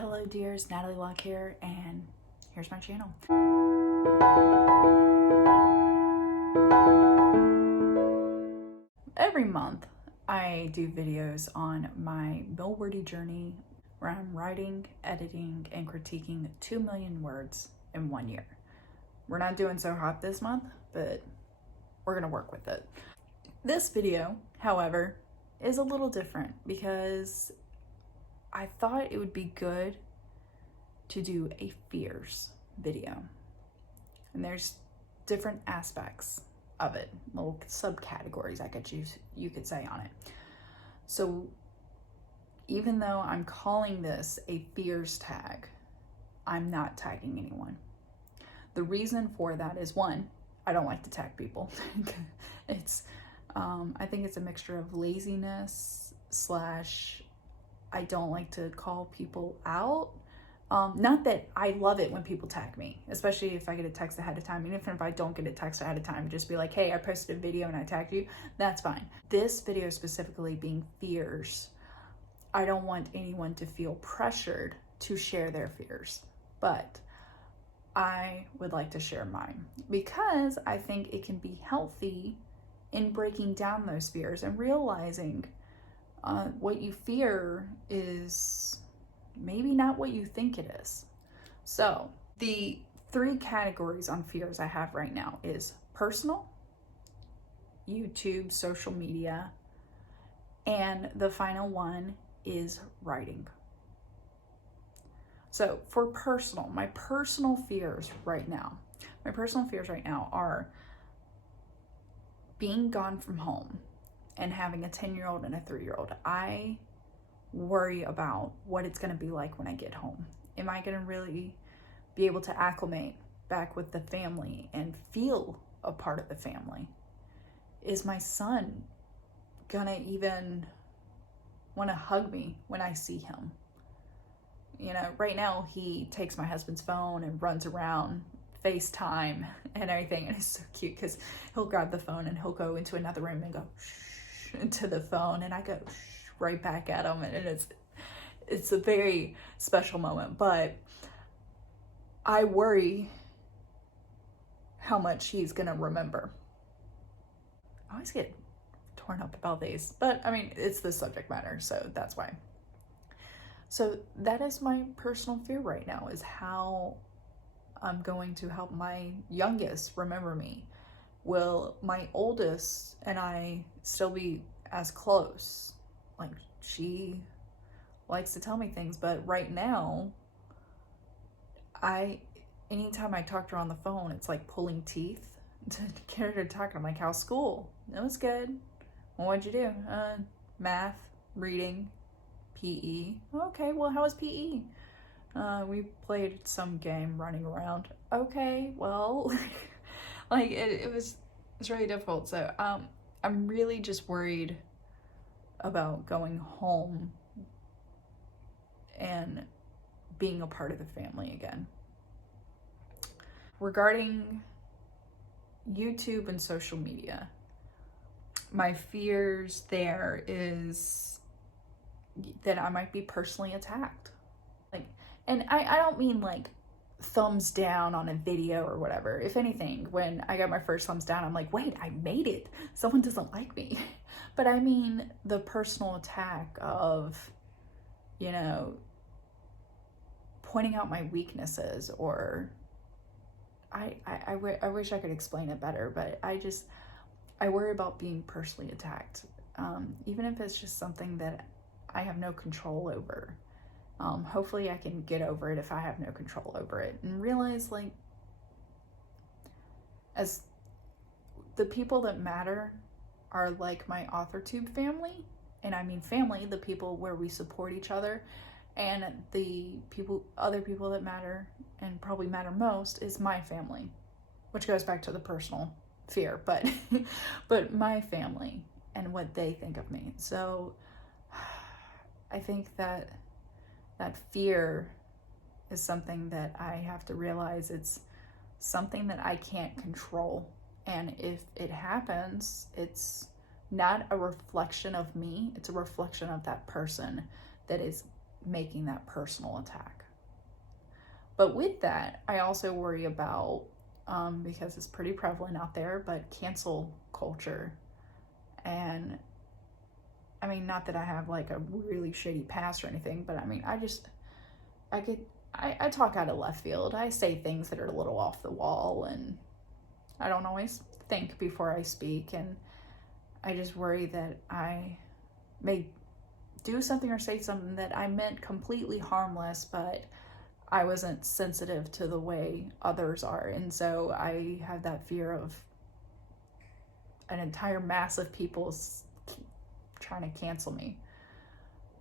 Hello dears, Natalie Locke here, and here's my channel. Every month I do videos on my millwordy journey where I'm writing, editing, and critiquing 2 million words in 1 year. We're not doing so hot this month, but we're gonna work with it. This video, however, is a little different because I thought it would be good to do a fears video. And there's different aspects of it, little subcategories you could say on it. So even though I'm calling this a fears tag, I'm not tagging anyone. The reason for that is, one, I don't like to tag people. I think it's a mixture of laziness / I don't like to call people out. Not that I love it when people tag me, especially if I get a text ahead of time. Even if I don't get a text ahead of time, just be like, hey, I posted a video and I tagged you, that's fine. This video specifically being fears, I don't want anyone to feel pressured to share their fears, but I would like to share mine because I think it can be healthy in breaking down those fears and realizing what you fear is maybe not what you think it is. So the 3 categories on fears I have right now is personal, YouTube, social media, and the final one is writing. So for personal, my personal fears right now are being gone from home and having a 10-year-old and a 3-year-old. I worry about what it's going to be like when I get home. Am I going to really be able to acclimate back with the family and feel a part of the family? Is my son gonna even want to hug me when I see him? You know, right now he takes my husband's phone and runs around FaceTime and everything, and it's so cute because he'll grab the phone and he'll go into another room and go shh into the phone, and I go shh right back at him, and it's a very special moment. But I worry how much he's gonna remember. I always get torn up about these, but I mean, it's the subject matter, so that's why. So that is my personal fear right now, is how I'm going to help my youngest remember me. Will my oldest and I still be as close? Like, she likes to tell me things, but right now, anytime I talk to her on the phone, it's like pulling teeth to get her to talk. I'm like, how's school? It was good. Well, what'd you do? Math, reading, PE. Okay, well, how was PE? We played some game running around. Okay, well, like it's really difficult. So I'm really just worried about going home and being a part of the family again. Regarding YouTube and social media, my fears there is that I might be personally attacked. And I don't mean like thumbs down on a video or whatever. If anything, when I got my first thumbs down, I'm like, wait, I made it. Someone doesn't like me. But I mean the personal attack of, you know, pointing out my weaknesses, or I wish I could explain it better, but I worry about being personally attacked. Even if it's just something that I have no control over. Hopefully I can get over it if I have no control over it, and realize, like, as the people that matter are like my AuthorTube family, and I mean family, the people where we support each other, and the other people that matter and probably matter most is my family, which goes back to the personal fear, but but my family and what they think of me. So I think that fear is something that I have to realize it's something that I can't control. And if it happens, it's not a reflection of me, it's a reflection of that person that is making that personal attack. But with that, I also worry about, because it's pretty prevalent out there, but cancel culture. And I mean, not that I have like a really shitty past or anything, but I mean, I talk out of left field. I say things that are a little off the wall, and I don't always think before I speak. And I just worry that I may do something or say something that I meant completely harmless, but I wasn't sensitive to the way others are. And so I have that fear of an entire mass of people trying to cancel me.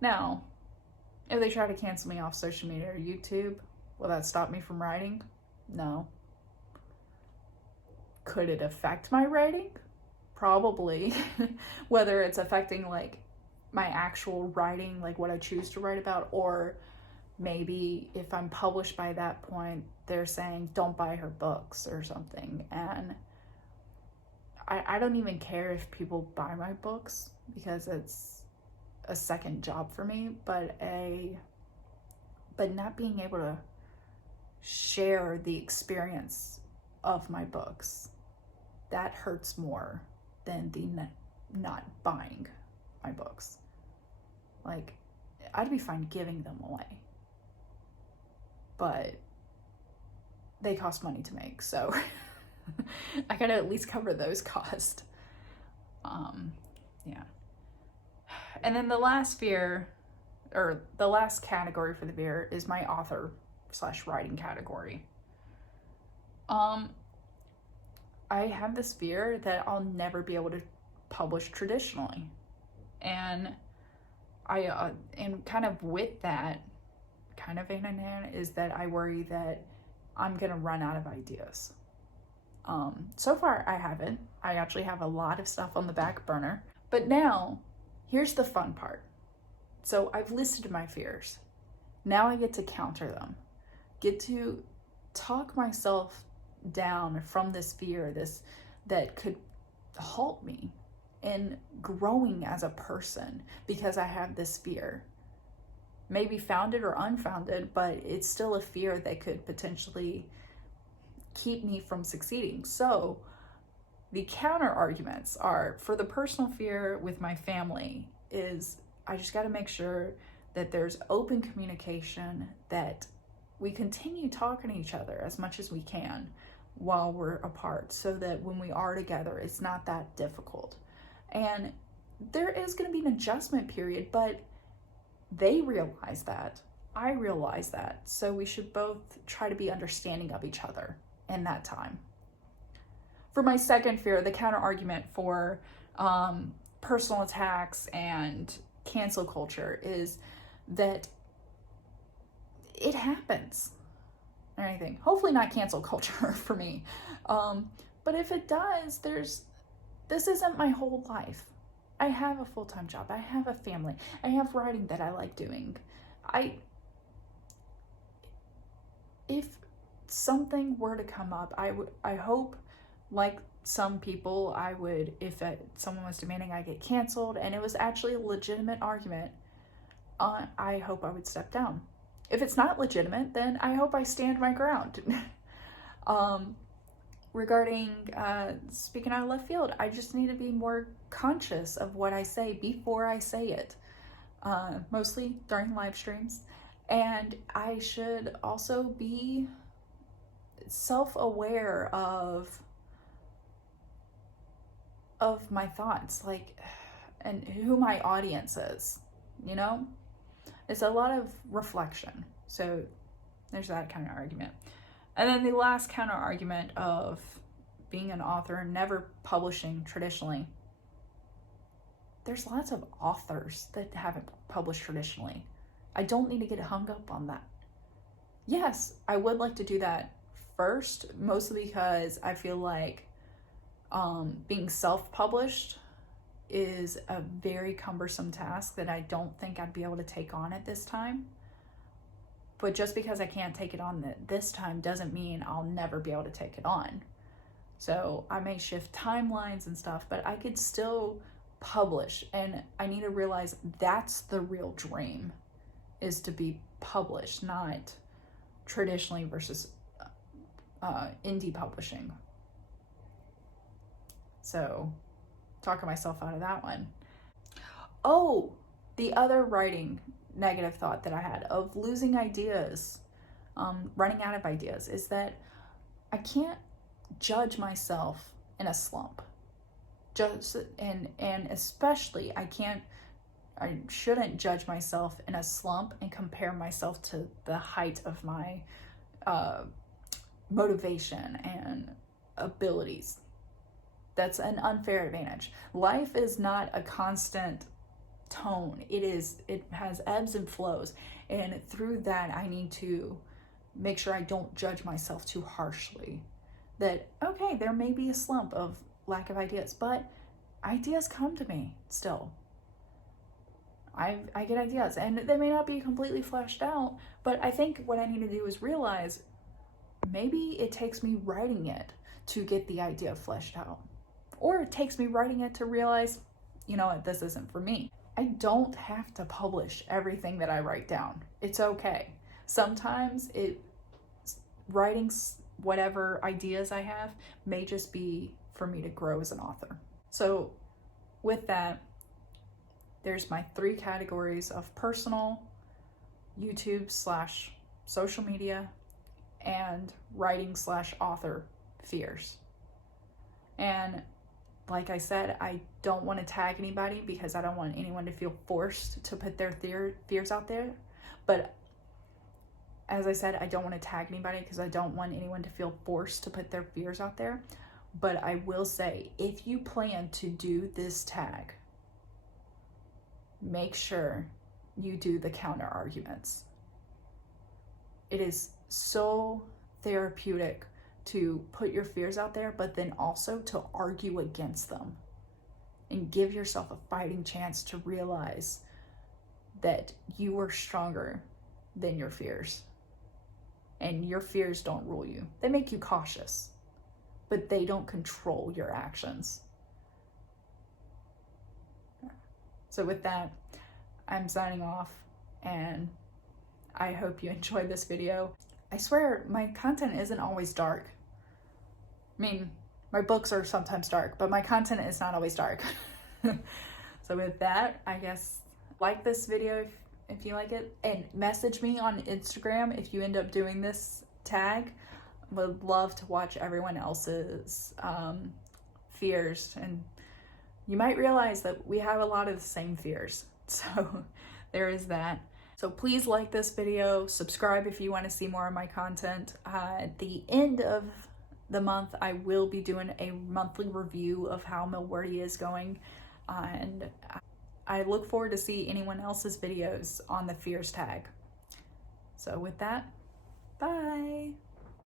Now, if they try to cancel me off social media or YouTube, will that stop me from writing? No. Could it affect my writing? Probably. Whether it's affecting like my actual writing, like what I choose to write about, or maybe if I'm published by that point, they're saying don't buy her books or something. And I don't even care if people buy my books, because it's a second job for me, but not being able to share the experience of my books, that hurts more than the not buying my books. Like, I'd be fine giving them away, but they cost money to make, so I gotta at least cover those costs. Yeah. And then the last fear, or the last category for the fear, is my author/writing category. I have this fear that I'll never be able to publish traditionally. And and kind of with that, kind of hand in hand, is that I worry that I'm gonna run out of ideas. So far I haven't. I actually have a lot of stuff on the back burner. But now, here's the fun part. So I've listed my fears. Now I get to counter them. Get to talk myself down from this fear, that could halt me in growing as a person, because I have this fear. Maybe founded or unfounded, but it's still a fear that could potentially keep me from succeeding. So the counter arguments are, for the personal fear with my family, is I just got to make sure that there's open communication, that we continue talking to each other as much as we can while we're apart, so that when we are together, it's not that difficult. And there is going to be an adjustment period, but they realize that. I realize that. So we should both try to be understanding of each other in that time. For my second fear, the counter argument for personal attacks and cancel culture, is that it happens. Or anything. Hopefully not cancel culture for me. But if it does, this isn't my whole life. I have a full-time job. I have a family. I have writing that I like doing. If something were to come up, I hope, like some people, I would, if someone was demanding I get canceled and it was actually a legitimate argument, I hope I would step down. If it's not legitimate, then I hope I stand my ground. Regarding speaking out of left field, I just need to be more conscious of what I say before I say it, mostly during live streams. And I should also be self-aware of my thoughts, like, and who my audience is, you know? It's a lot of reflection. So there's that kind of argument. And then the last counter argument of being an author and never publishing traditionally. There's lots of authors that haven't published traditionally. I don't need to get hung up on that. Yes, I would like to do that first, mostly because I feel like being self-published is a very cumbersome task that I don't think I'd be able to take on at this time. But just because I can't take it on this time doesn't mean I'll never be able to take it on. So I may shift timelines and stuff, but I could still publish. And I need to realize that's the real dream, is to be published, not traditionally versus indie publishing. So, talking myself out of that one. Oh, the other writing negative thought that I had of losing ideas, running out of ideas, is that I can't judge myself in a slump. And especially I shouldn't judge myself in a slump and compare myself to the height of my motivation and abilities. That's an unfair advantage. Life is not a constant tone. It has ebbs and flows. And through that, I need to make sure I don't judge myself too harshly. That, okay, there may be a slump of lack of ideas, but ideas come to me still. I get ideas, and they may not be completely fleshed out, but I think what I need to do is realize maybe it takes me writing it to get the idea fleshed out. Or it takes me writing it to realize, you know what, this isn't for me. I don't have to publish everything that I write down. It's okay. Sometimes writing whatever ideas I have may just be for me to grow as an author. So with that, there's my 3 categories of personal, YouTube/social media, and writing/author fears. And like I said, I don't want to tag anybody because I don't want anyone to feel forced to put their fears out there. But as I said, I don't want to tag anybody because I don't want anyone to feel forced to put their fears out there. But I will say, if you plan to do this tag, make sure you do the counter arguments. It is so therapeutic to put your fears out there, but then also to argue against them and give yourself a fighting chance to realize that you are stronger than your fears. And your fears don't rule you. They make you cautious, but they don't control your actions. So with that, I'm signing off, and I hope you enjoyed this video. I swear my content isn't always dark. I mean, my books are sometimes dark, but my content is not always dark. So with that, I guess like this video if you like it, and message me on Instagram if you end up doing this tag. Would love to watch everyone else's fears, and you might realize that we have a lot of the same fears. So there is that. So please like this video, subscribe if you want to see more of my content. At the end of the month, I will be doing a monthly review of how Milwordy is going, and I look forward to see anyone else's videos on the fears tag. So with that, bye.